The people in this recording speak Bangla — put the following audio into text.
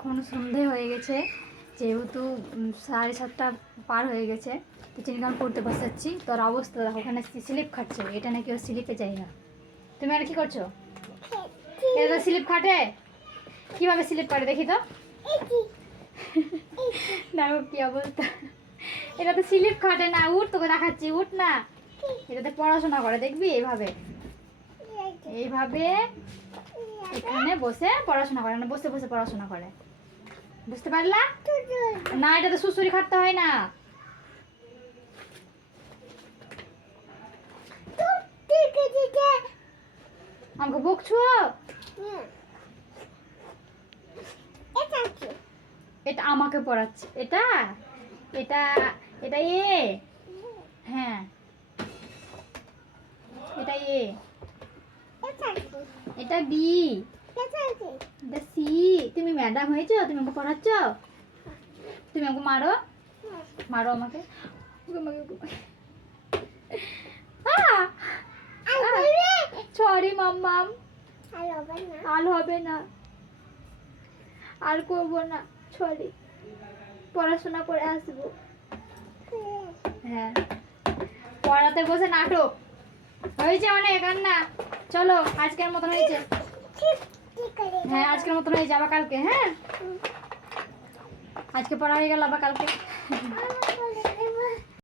এখন সন্ধে হয়ে গেছে, যেহেতু 7:30 পার হয়ে গেছে, তো চিনিকে পড়তে বসাচ্ছি। তোর অবস্থা দেখো, ওখানে স্লিপ খাটছে, এটা নাকি ওর স্লিপে যায় না। তুমি আর কি করছো? এটা তো স্লিপ খাটে, কিভাবে স্লিপ করে দেখি তো। দেখো কি অবস্থা, এটা তো স্লিপ খাটে না। উঠ, তোকে দেখাচ্ছি, উঠ না। এটাতে পড়াশোনা করে, দেখবি এইভাবে এইভাবে এখানে বসে পড়াশোনা করে না, বসে বসে পড়াশোনা করে, বুঝতে পারলা না? এটাতে সুসুরি খাটতে হয় না। আমাকে বকছো? এটা আমাকে পড়াচ্ছে, এটা এটা এটা হ্যাঁ, এটা এটা বি, এটা সি। তুমি ম্যাডাম হয়েছো, তুমি আমাকে পড়াচ্ছ, তুমি আমাকে মারো, মারো আমাকে। সরি মাম্মাম, আর হবে না, আর করবো না, সরি, পড়াশোনা করে আসবো। হ্যাঁ, পড়াতে বসে নাটক হয়েছে অনেক, আর না। চলো, আজকের মতন হয়েছে। হ্যাঁ, আজকের মতন হয়েছে, আবার কালকে। হ্যাঁ, আজকে পড়া হয়ে গেল, আবার কালকে।